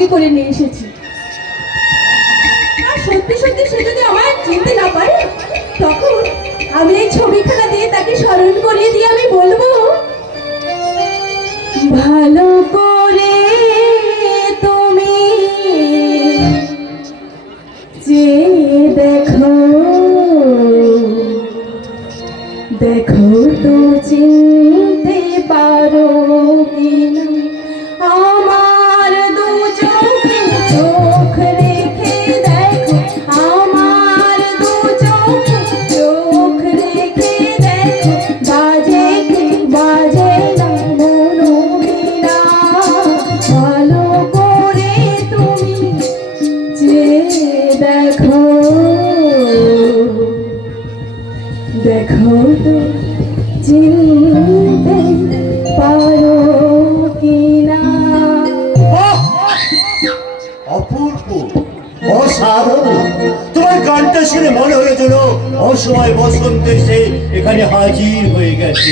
সঙ্গে করে নিয়ে এসেছি। আর সত্যি সত্যি সে যদি আমার চিনতে না পারে, তখন আমি এই ছবিখানা দিয়ে তাকে স্মরণ করিয়ে দিয়ে আমি বলবো, ভালো করে তুমি যে দেখো, দেখো তো চিনতে পারো কিনা আমার দু চোখে, চোখ রেখে দেখো আমার দু চোখে, চোখ রেখে দেখো বাজে কি বাজে না মনোবীণা। ভালো করে তুমি যে দেখো, দেখো তো চিনতে পারো কিনা। অপূর্ব, অসাধারণ। তোমার গানটা শুনে মনে হলো যেন অসময় বসন্ত এসে এখানে হাজির হয়ে গেছে।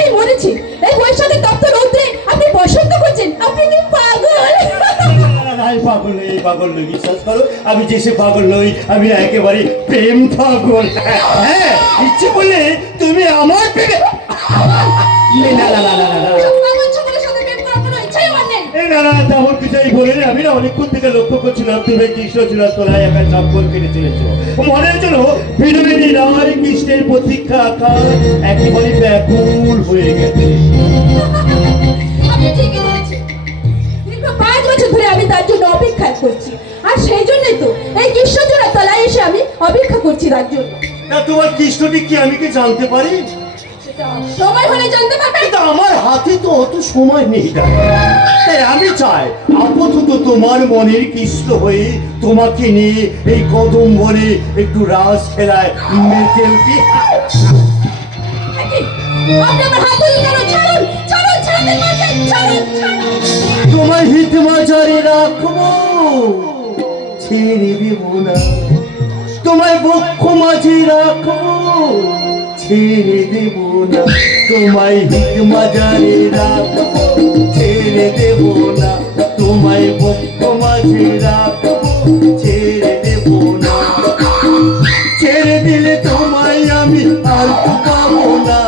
এই মরেছি, এই বৈশাখের তপ্ত রৌদ্রে আপনি বসন্ত করছেন, আপনি কি পাগল? আমি পাগল নই, পাগল নই, বিশ্বাস করো আমি যে সে পাগল নই, আমি একেবারে প্রেম পাগল। হ্যাঁ, ইচ্ছে করলে তুমি আমার প্রেমে। না না না না না না, তেমন কিছুই বলিনি। আমি না অনেকক্ষণ থেকে লক্ষ্য করছিলাম তুমি কৃষ্ণ ছিল তোলায় একা চক্কর কেটে চলেছ। মনের জন্য বিনোদিনী রায় কৃষ্ণের প্রতীক্ষা আকার একেবারে ব্যাকুল হয়ে গেছে। আপনি ঠিকই বলেছেন, দীর্ঘ 5 বছর ধরে আমি তার জন্য অপেক্ষা করছি, আর সেই জন্যই তো এই কৃষ্ণচূড়া তলায় এসে আমি অপেক্ষা করছি তার জন্য। তা তোমার কৃষ্ণটি কি আমি কি জানতে পারি? সময় হলে জানতে পারবেন। কিন্তু আমার হাতে তো অত সময় নেই। তাই আমি চাই আপাতত তোমার মনের কৃষ্ণ হয়ে তোমাকে নিয়ে এই কদম বনে একটু রাস খেলায় মেতে উঠি। আপনি আমার হাত ধরে কেন? ছাড়ুন, ছাড়ুন, ছাড়তে পারছেন, ছাড়ুন, ছাড়ুন। তোমার হিত মাঝারে রাখবো, ছেড়ে দেব না। তোমার বক্ষ মাঝে রাখবো, ছেড়ে দেব না। তোমায় হিত মাঝারে রাখবো, ছেড়ে দেব না। তোমায় বক্ষ মাঝে রাখবো, ছেড়ে দেব না। ছেড়ে দিলে তোমায় আমি আর তো পাবো না,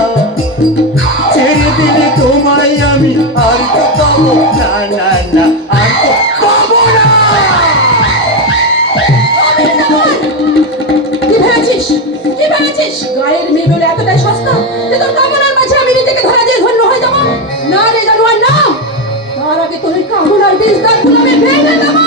ছেড়ে দিলে তোমায় আমি আর তো পাবো না, না না আর তো পাবো না। কি ভেবেছিস, কি ভেবেছিস গায়ের মেয়েগুলো এতটাই সস্তা যে তোর কামনার মাঝে আমি নিজেকে ধরা দিয়ে ধন্য হয়ে যাবো? না রে জানোয়ার না, তার আগে তোর এই কামনার বীজ দাঁতগুলো আমি ভেঙে দেবো।